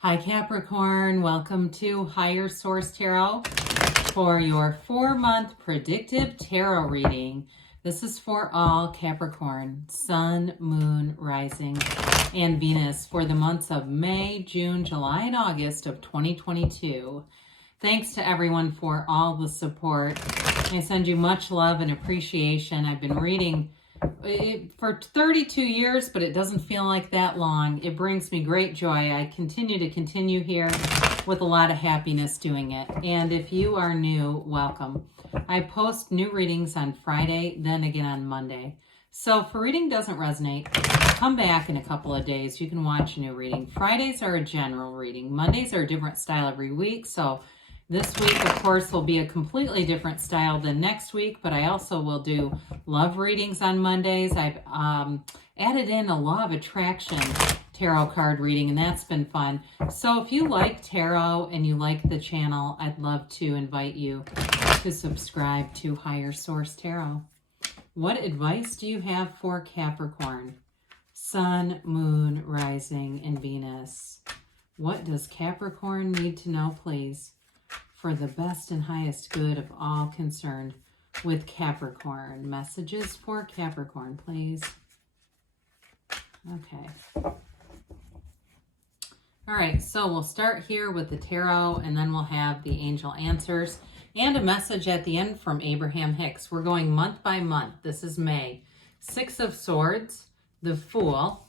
Hi Capricorn, welcome to Higher Source Tarot for your 4-month predictive tarot reading. This is for all Capricorn, Sun, Moon, Rising, and Venus for the months of May, June, July, and August of 2022. Thanks to everyone for all the support. I send you much love and appreciation. I've been reading for 32 years, but it doesn't feel like that long. It brings me great joy. I continue here with a lot of happiness doing it. And if you are new, welcome. I post new readings on Friday, then again on Monday. So if a reading doesn't resonate, come back in a couple of days. You can watch a new reading. Fridays are a general reading. Mondays are a different style every week. So this week, of course, will be a completely different style than next week, but I also will do love readings on Mondays. I've added in a law of attraction tarot card reading, and that's been fun. So if you like tarot and you like the channel, I'd love to invite you to subscribe to Higher Source Tarot. What advice do you have for Capricorn? Sun, Moon, Rising, and Venus. What does Capricorn need to know, please, for the best and highest good of all concerned with Capricorn? Messages for Capricorn, please. Okay. All right, so we'll start here with the tarot, and then we'll have the angel answers and a message at the end from Abraham Hicks. We're going month by month. This is May. 6 of Swords, the Fool,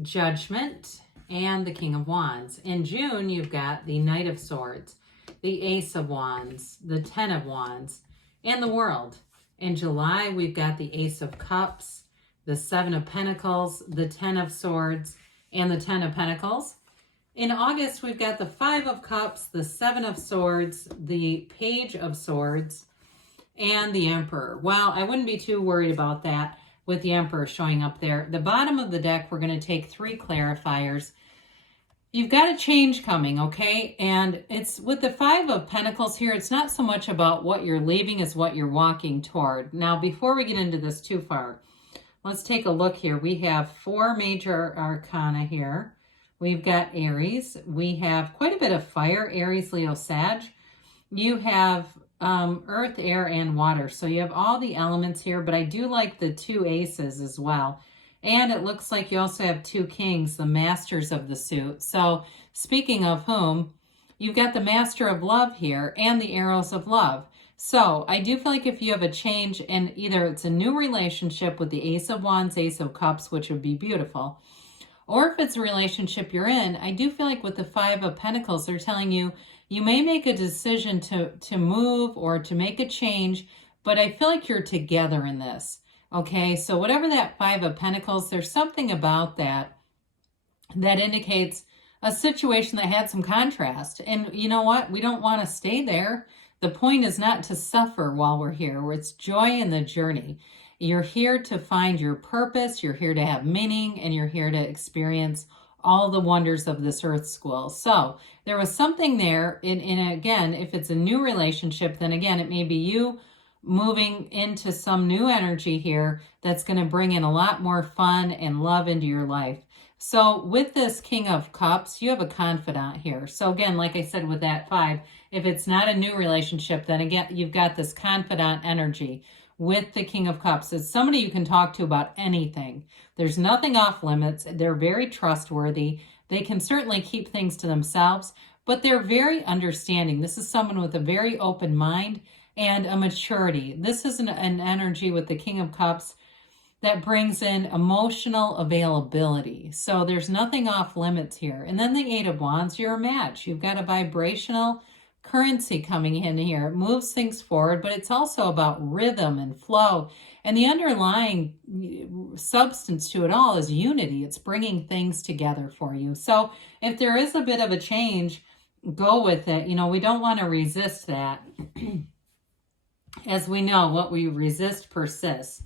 Judgment, and the King of Wands. In June, you've got the Knight of Swords, the Ace of Wands, the 10 of Wands, and the World. In July, we've got the Ace of Cups, the 7 of Pentacles, the 10 of Swords, and the 10 of Pentacles. In August, we've got the 5 of Cups, the 7 of Swords, the Page of Swords, and the Emperor. Well, I wouldn't be too worried about that with the Emperor showing up there. The bottom of the deck, we're going to take 3 clarifiers. You've got a change coming, okay? And it's with the 5 of Pentacles here, it's not so much about what you're leaving as what you're walking toward. Now, before we get into this too far, let's take a look here. We have 4 major arcana here. We've got Aries. We have quite a bit of fire, Aries, Leo, Sag. You have earth, air, and water. So you have all the elements here, but I do like the 2 aces as well. And it looks like you also have 2 kings, the masters of the suit. So speaking of whom, you've got the master of love here and the arrows of love. So I do feel like if you have a change, and either it's a new relationship with the Ace of Wands, Ace of Cups, which would be beautiful, or if it's a relationship you're in, I do feel like with the 5 of Pentacles, they're telling you, you may make a decision to move or to make a change, but I feel like you're together in this. Okay, so whatever that 5 of Pentacles, there's something about that that indicates a situation that had some contrast. And you know what? We don't want to stay there. The point is not to suffer while we're here. It's joy in the journey. You're here to find your purpose. You're here to have meaning, and you're here to experience all the wonders of this earth school. So there was something there. And again, if it's a new relationship, then again, it may be you moving into some new energy here that's going to bring in a lot more fun and love into your life. So with this King of Cups, you have a confidant here. So again, like I said with that 5, if it's not a new relationship, then again, you've got this confidant energy with the King of Cups. It's somebody you can talk to about anything. There's nothing off limits. They're very trustworthy. They can certainly keep things to themselves, but they're very understanding. This is someone with a very open mind and a maturity. This is an energy with the King of Cups that brings in emotional availability. So there's nothing off limits here. And then the 8 of Wands, you're a match. You've got a vibrational currency coming in here. It moves things forward, but it's also about rhythm and flow. And the underlying substance to it all is unity. It's bringing things together for you. So if there is a bit of a change, go with it. You know, we don't want to resist that. As we know, what we resist persists.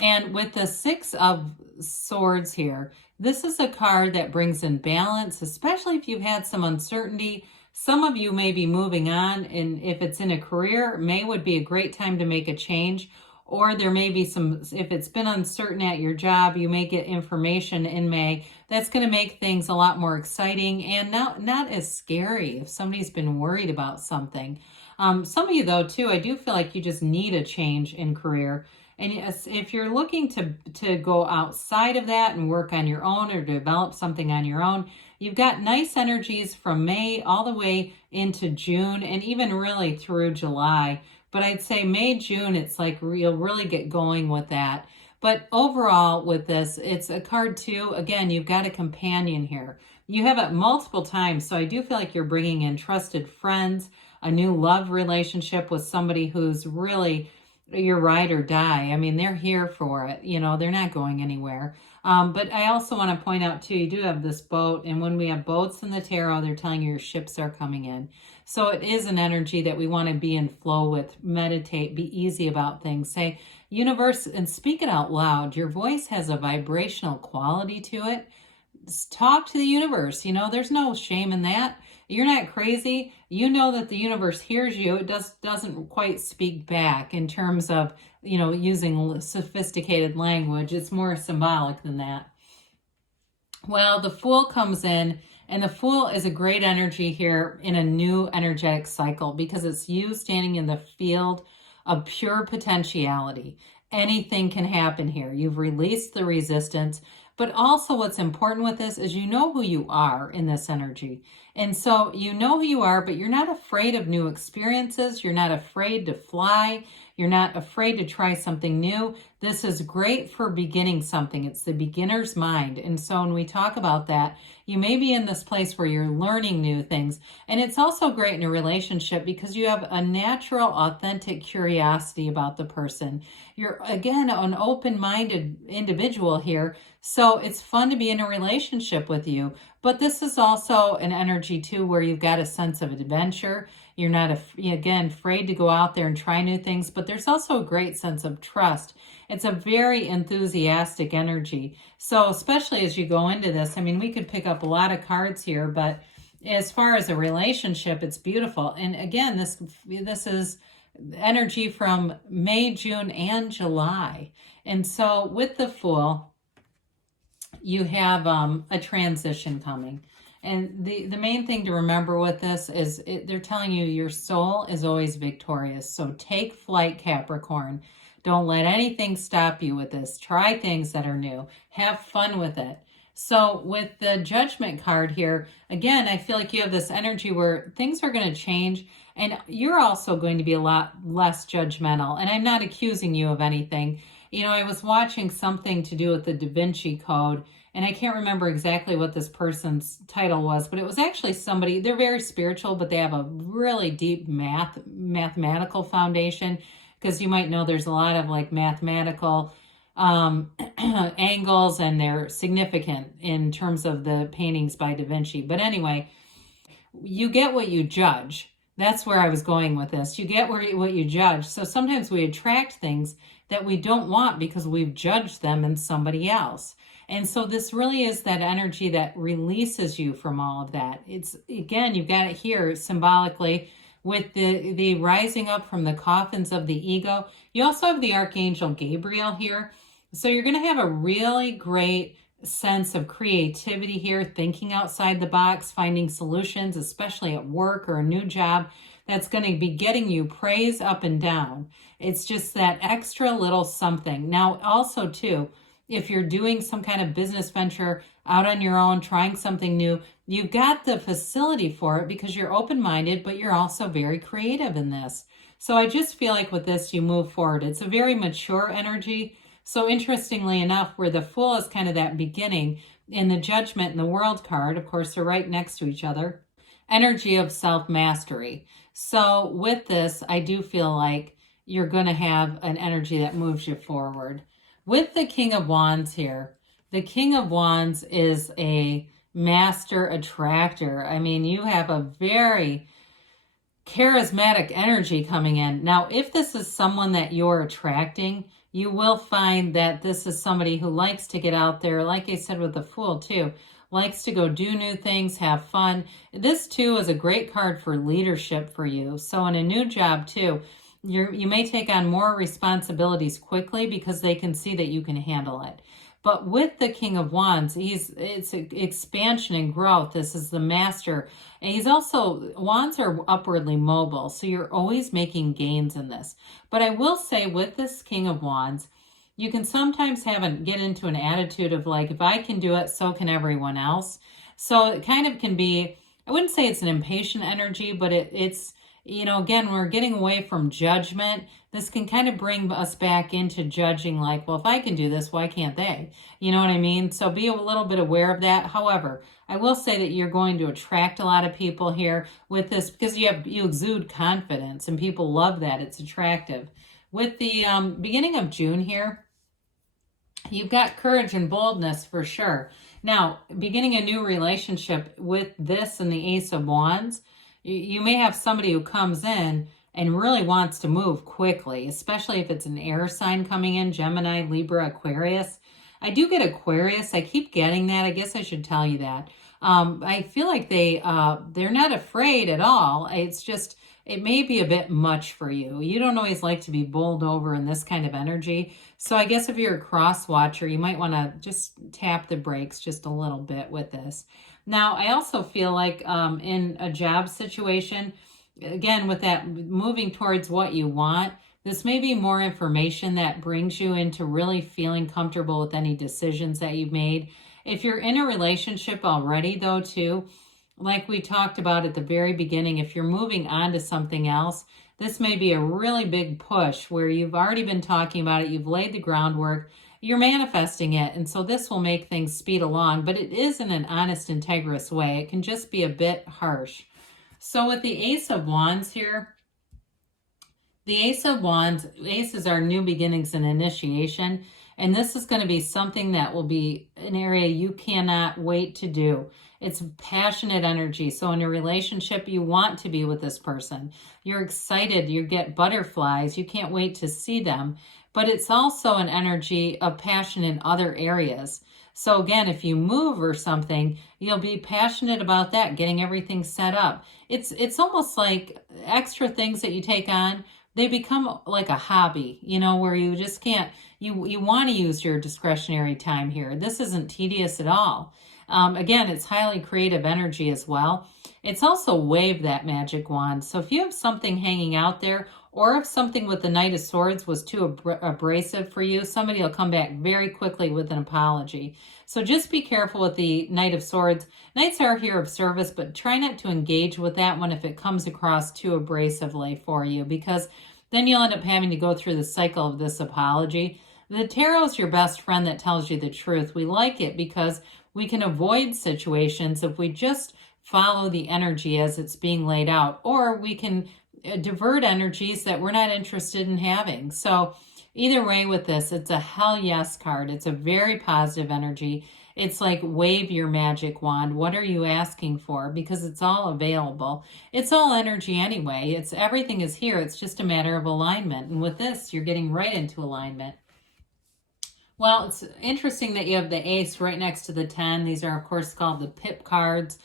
And with the 6 of Swords here, this is a card that brings in balance, especially if you've had some uncertainty. Some of you may be moving on, and if it's in a career, May would be a great time to make a change. or there may be some, if it's been uncertain at your job, you may get information in May that's going to make things a lot more exciting and not as scary if somebody's been worried about something. Some of you, though, too, I do feel like you just need a change in career. And if you're looking to go outside of that and work on your own or develop something on your own, you've got nice energies from May all the way into June and even really through July. But I'd say May, June, it's like you'll really get going with that. But overall with this, it's a card too. Again, you've got a companion here. You have it multiple times. So I do feel like you're bringing in trusted friends, a new love relationship with somebody who's really your ride or die. I mean, they're here for it. You know, they're not going anywhere. But I also want to point out too, you do have this boat. And when we have boats in the tarot, they're telling you your ships are coming in. So it is an energy that we want to be in flow with, meditate, be easy about things. Say, universe, and speak it out loud. Your voice has a vibrational quality to it. Just talk to the universe. You know, there's no shame in that. You're not crazy. You know that the universe hears you. It doesn't quite speak back in terms of, you know, using sophisticated language. It's more symbolic than that. Well, the Fool comes in, and the Fool is a great energy here in a new energetic cycle because it's you standing in the field of pure potentiality. Anything can happen here. You've released the resistance. But also what's important with this is you know who you are in this energy. And so you know who you are, but you're not afraid of new experiences. You're not afraid to fly. You're not afraid to try something new. This is great for beginning something. It's the beginner's mind. And so when we talk about that, you may be in this place where you're learning new things. And it's also great in a relationship because you have a natural, authentic curiosity about the person. You're, again, an open-minded individual here. So it's fun to be in a relationship with you. But this is also an energy, too, where you've got a sense of adventure. You're not, again, afraid to go out there and try new things. But there's also a great sense of trust. It's a very enthusiastic energy. So especially as you go into this, I mean, we could pick up a lot of cards here. But as far as a relationship, it's beautiful. And again, this is energy from May, June, and July. And so with the Fool, you have a transition coming. And the main thing to remember with this is they're telling you your soul is always victorious. So take flight, Capricorn. Don't let anything stop you with this. Try things that are new. Have fun with it. So with the Judgment card here, again, I feel like you have this energy where things are going to change. And you're also going to be a lot less judgmental. And I'm not accusing you of anything. You know, I was watching something to do with the Da Vinci Code, and I can't remember exactly what this person's title was, but it was actually somebody, they're very spiritual, but they have a really deep mathematical foundation, because you might know there's a lot of like mathematical angles, and they're significant in terms of the paintings by Da Vinci. But anyway, you get what you judge. That's where I was going with this. You get what you judge. So sometimes we attract things that we don't want because we've judged them in somebody else. And so this really is that energy that releases you from all of that. It's, again, you've got it here symbolically with the rising up from the coffins of the ego. You also have the Archangel Gabriel here. So you're going to have a really great sense of creativity here, thinking outside the box, finding solutions, especially at work or a new job, that's going to be getting you praise up and down. It's just that extra little something. Now, also, too, if you're doing some kind of business venture out on your own, trying something new, you've got the facility for it because you're open-minded, but you're also very creative in this. So I just feel like with this, you move forward. It's a very mature energy. So interestingly enough, where the Fool is kind of that beginning, in the Judgment and the World card, of course, they're right next to each other, energy of self-mastery. So with this, I do feel like you're going to have an energy that moves you forward. With the King of Wands here, the King of Wands is a master attractor. I mean, you have a very charismatic energy coming in. Now, if this is someone that you're attracting, you will find that this is somebody who likes to get out there, like I said with the Fool too, likes to go do new things, have fun. This too is a great card for leadership for you. So in a new job too, you may take on more responsibilities quickly because they can see that you can handle it. But with the King of Wands, it's expansion and growth. This is the master. And he's also, wands are upwardly mobile, so you're always making gains in this. But I will say with this King of Wands, you can sometimes get into an attitude of like, if I can do it, so can everyone else. So it kind of can be, I wouldn't say it's an impatient energy, but it's, you know, again, we're getting away from judgment. This can kind of bring us back into judging like, well, if I can do this, why can't they? You know what I mean? So be a little bit aware of that. However, I will say that you're going to attract a lot of people here with this because you exude confidence and people love that. It's attractive. With the beginning of June here, you've got courage and boldness for sure. Now, beginning a new relationship with this and the Ace of Wands, you may have somebody who comes in and really wants to move quickly, especially if it's an air sign coming in, Gemini, Libra, Aquarius. I do get Aquarius. I keep getting that. I guess I should tell you that. I feel like they're not afraid at all. It's just, it may be a bit much for you. You don't always like to be bowled over in this kind of energy. So I guess if you're a cross watcher, you might want to just tap the brakes just a little bit with this. Now, I also feel like in a job situation, again, with that moving towards what you want, this may be more information that brings you into really feeling comfortable with any decisions that you've made. If you're in a relationship already, though, too, like we talked about at the very beginning, if you're moving on to something else, this may be a really big push where you've already been talking about it, you've laid the groundwork, you're manifesting it, and so this will make things speed along, but it is in an honest, integrous way. It can just be a bit harsh. So with the Ace of Wands here, the Ace of Wands, aces are new beginnings and initiation, and this is going to be something that will be an area you cannot wait to do. It's passionate energy. So in a relationship, you want to be with this person. You're excited. You get butterflies. You can't wait to see them. But it's also an energy of passion in other areas. So again, if you move or something, you'll be passionate about that, getting everything set up. It's almost like extra things that you take on, they become like a hobby, you know, where you just can't, you want to use your discretionary time here. This isn't tedious at all. Again, it's highly creative energy as well. It's also wave that magic wand. So if you have something hanging out there, or if something with the Knight of Swords was too abrasive for you, somebody will come back very quickly with an apology. So just be careful with the Knight of Swords. Knights are here of service, but try not to engage with that one if it comes across too abrasively for you, because then you'll end up having to go through the cycle of this apology. The tarot is your best friend that tells you the truth. We like it because we can avoid situations if we just follow the energy as it's being laid out, or we can divert energies that we're not interested in having. So either way with this, it's a hell yes card. It's a very positive energy. It's like wave your magic wand. What are you asking for? Because it's all available. It's all energy anyway. It's everything is here. It's just a matter of alignment. And with this, you're getting right into alignment. Well, it's interesting that you have the ace right next to the 10. These are, of course, called the pip cards.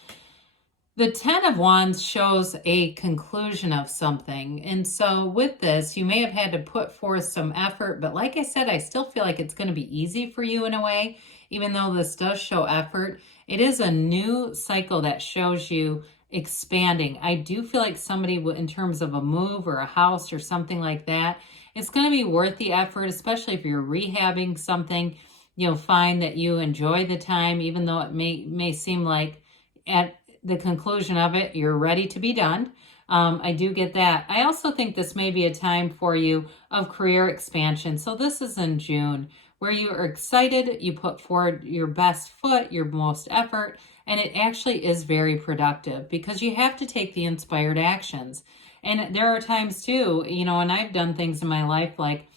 The 10 of Wands shows a conclusion of something. And so with this, you may have had to put forth some effort. But like I said, I still feel like it's going to be easy for you in a way, even though this does show effort. It is a new cycle that shows you expanding. I do feel like somebody, in terms of a move or a house or something like that, it's going to be worth the effort, especially if you're rehabbing something. You'll find that you enjoy the time, even though it may seem like at the conclusion of it, you're ready to be done. I do get that. I also think this may be a time for you of career expansion. So this is in June, where you are excited, you put forward your best foot, your most effort, and it actually is very productive because you have to take the inspired actions. And there are times too, you know, and I've done things in my life like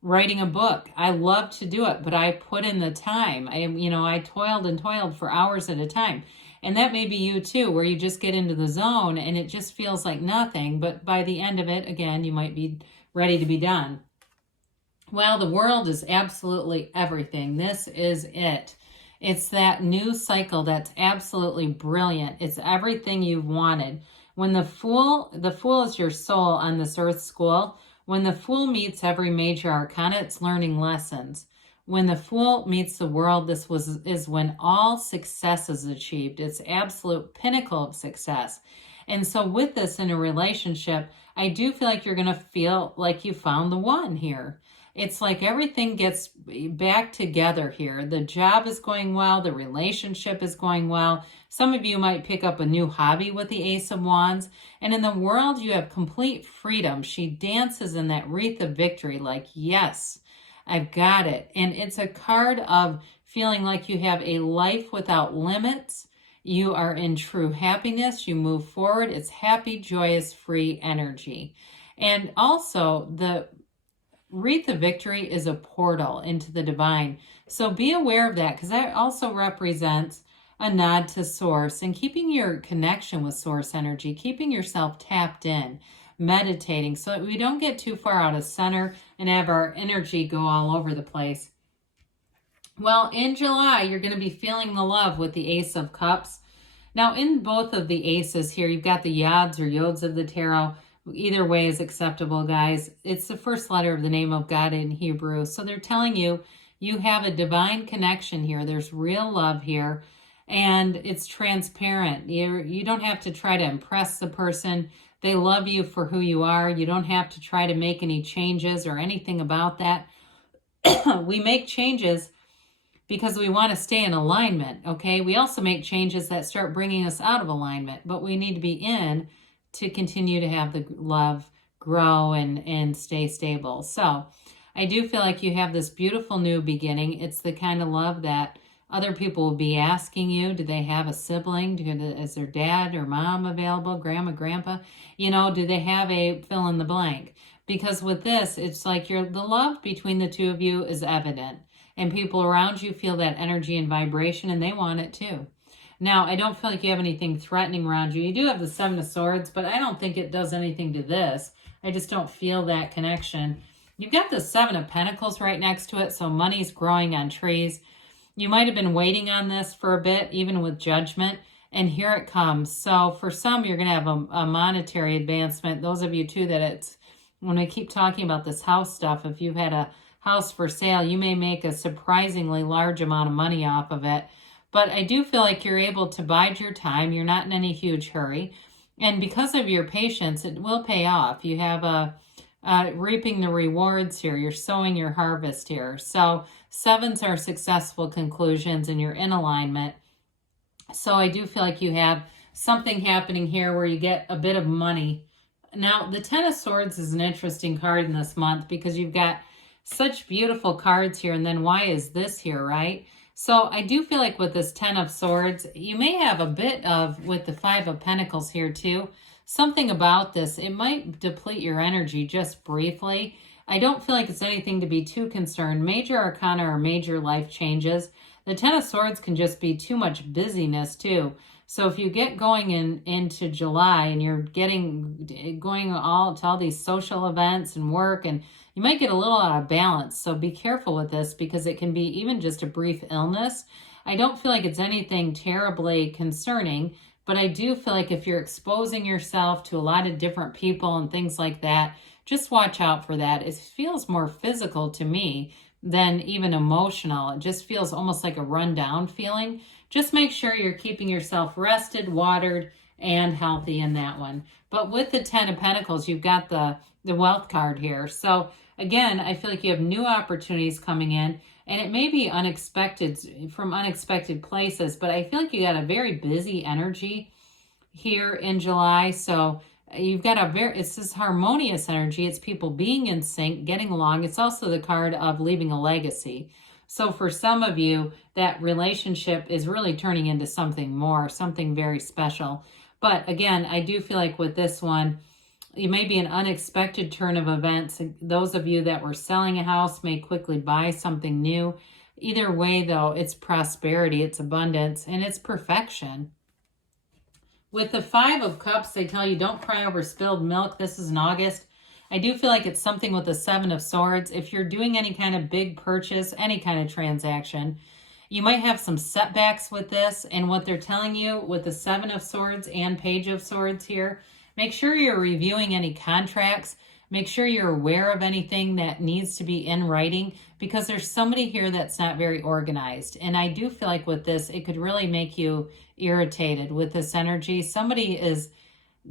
writing a book. I love to do it, but I put in the time. I toiled and toiled for hours at a time. And that may be you too, where you just get into the zone and it just feels like nothing. But by the end of it, again, you might be ready to be done. Well, the world is absolutely everything. This is it. It's that new cycle that's absolutely brilliant. It's everything you've wanted. When the Fool is your soul on this earth school. When the Fool meets every major arcana, it's learning lessons. When the Fool meets the world, is when all success is achieved. It's absolute pinnacle of success. And so with this in a relationship, I do feel like you're going to feel like you found the one here. It's like everything gets back together here. The job is going well. The relationship is going well. Some of you might pick up a new hobby with the Ace of Wands. And in the world, you have complete freedom. She dances in that wreath of victory like, yes, I've got it. And it's a card of feeling like you have a life without limits. You are in true happiness. You move forward. It's happy, joyous, free energy. And also, the wreath of victory is a portal into the divine. So be aware of that, because that also represents a nod to source and keeping your connection with source energy, keeping yourself tapped in, meditating so that we don't get too far out of center and have our energy go all over the place. Well, in July, you're going to be feeling the love with the Ace of Cups. Now, in both of the aces here, you've got the yods or yods of the tarot. Either way is acceptable, guys. It's the first letter of the name of God in Hebrew. So they're telling you, you have a divine connection here. There's real love here, and it's transparent. You don't have to try to impress the person. They love you for who you are. You don't have to try to make any changes or anything about that. We make changes because we want to stay in alignment, okay? We also make changes that start bringing us out of alignment, but we need to be in to continue to have the love grow and stay stable. So I do feel like you have this beautiful new beginning. It's the kind of love that other people will be asking you. Do they have a sibling? Is their dad or mom available? Grandma, grandpa? You know, do they have a fill in the blank? Because with this, it's like the love between the two of you is evident. And people around you feel that energy and vibration, and they want it too. Now, I don't feel like you have anything threatening around you. You do have the Seven of Swords, but I don't think it does anything to this. I just don't feel that connection. You've got the Seven of Pentacles right next to it, so money's growing on trees. You might have been waiting on this for a bit, even with Judgment, and here it comes. So for some, you're going to have a monetary advancement. Those of you, too, that it's, when I keep talking about this house stuff, if you've had a house for sale, you may make a surprisingly large amount of money off of it. But I do feel like you're able to bide your time. You're not in any huge hurry. And because of your patience, it will pay off. You have reaping the rewards here. You're sowing your harvest here. So sevens are successful conclusions and you're in alignment. So I do feel like you have something happening here where you get a bit of money. Now, the Ten of Swords is an interesting card in this month because you've got such beautiful cards here. And then why is this here, right? So I do feel like with this Ten of Swords, you may have a bit of, with the Five of Pentacles here too, something about this. It might deplete your energy just briefly. I don't feel like it's anything to be too concerned. Major arcana or major life changes. The Ten of Swords can just be too much busyness too. So if you get going into July and you're going all to all these social events and work, and you might get a little out of balance. So be careful with this because it can be even just a brief illness. I don't feel like it's anything terribly concerning, but I do feel like if you're exposing yourself to a lot of different people and things like that, just watch out for that. It feels more physical to me than even emotional. It just feels almost like a rundown feeling. Just make sure you're keeping yourself rested, watered, and healthy in that one. But with the Ten of Pentacles, you've got the wealth card here. So again, I feel like you have new opportunities coming in, and it may be unexpected, from unexpected places, but I feel like you got a very busy energy here in July. So you've got it's this harmonious energy. It's people being in sync, getting along. It's also the card of leaving a legacy. So for some of you, that relationship is really turning into something more, something very special. But again, I do feel like with this one, it may be an unexpected turn of events. Those of you that were selling a house may quickly buy something new. Either way, though, it's prosperity, it's abundance, and it's perfection. With the Five of Cups, they tell you don't cry over spilled milk. This is in August. I do feel like it's something with the Seven of Swords. If you're doing any kind of big purchase, any kind of transaction, you might have some setbacks with this. And what they're telling you with the Seven of Swords and Page of Swords here, make sure you're reviewing any contracts. Make sure you're aware of anything that needs to be in writing, because there's somebody here that's not very organized. And I do feel like with this, it could really make you irritated with this energy. Somebody is,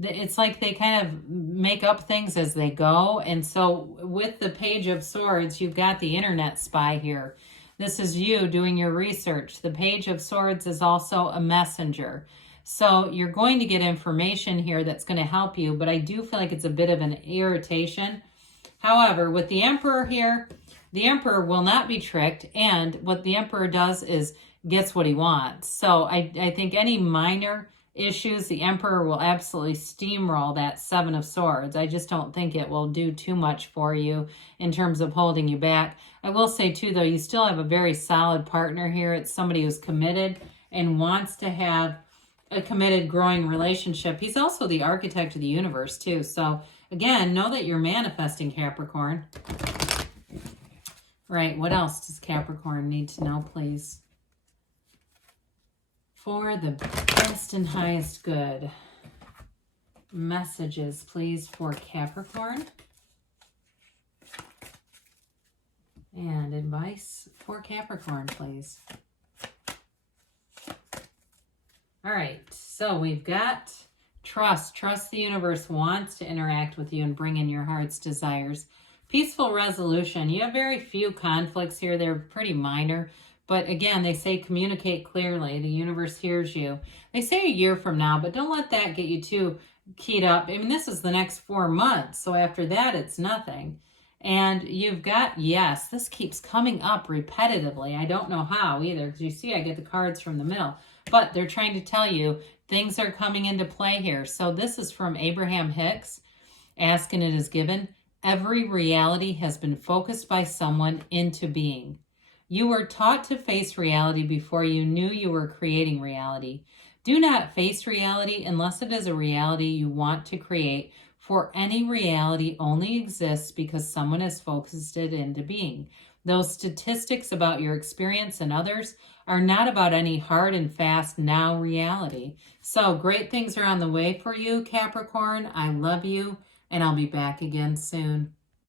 it's like they kind of make up things as they go. And so with the Page of Swords, you've got the internet spy here. This is you doing your research. The Page of Swords is also a messenger. So you're going to get information here that's going to help you, but I do feel like it's a bit of an irritation. However, with the Emperor here, the Emperor will not be tricked, and what the Emperor does is gets what he wants. So I think any minor issues, the Emperor will absolutely steamroll that Seven of Swords. I just don't think it will do too much for you in terms of holding you back. I will say too, though, you still have a very solid partner here. It's somebody who's committed and wants to have a committed, growing relationship. He's also the architect of the universe too. So again, know that you're manifesting, Capricorn. Right, what else does Capricorn need to know, please? For the best and highest good. Messages, please, for Capricorn. And advice for Capricorn, please. All right, so we've got trust. Trust the universe wants to interact with you and bring in your heart's desires. Peaceful resolution. You have very few conflicts here. They're pretty minor. But again, they say communicate clearly. The universe hears you. They say a year from now, but don't let that get you too keyed up. I mean, this is the next 4 months. So after that, it's nothing. And you've got, yes, this keeps coming up repetitively. I don't know how either, because you see I get the cards from the middle. But they're trying to tell you things are coming into play here. So this is from Abraham Hicks. Ask and it is given. Every reality has been focused by someone into being. You were taught to face reality before you knew you were creating reality. Do not face reality unless it is a reality you want to create, for any reality only exists because someone has focused it into being. Those statistics about your experience and others are not about any hard and fast now reality. So great things are on the way for you, Capricorn. I love you, and I'll be back again soon.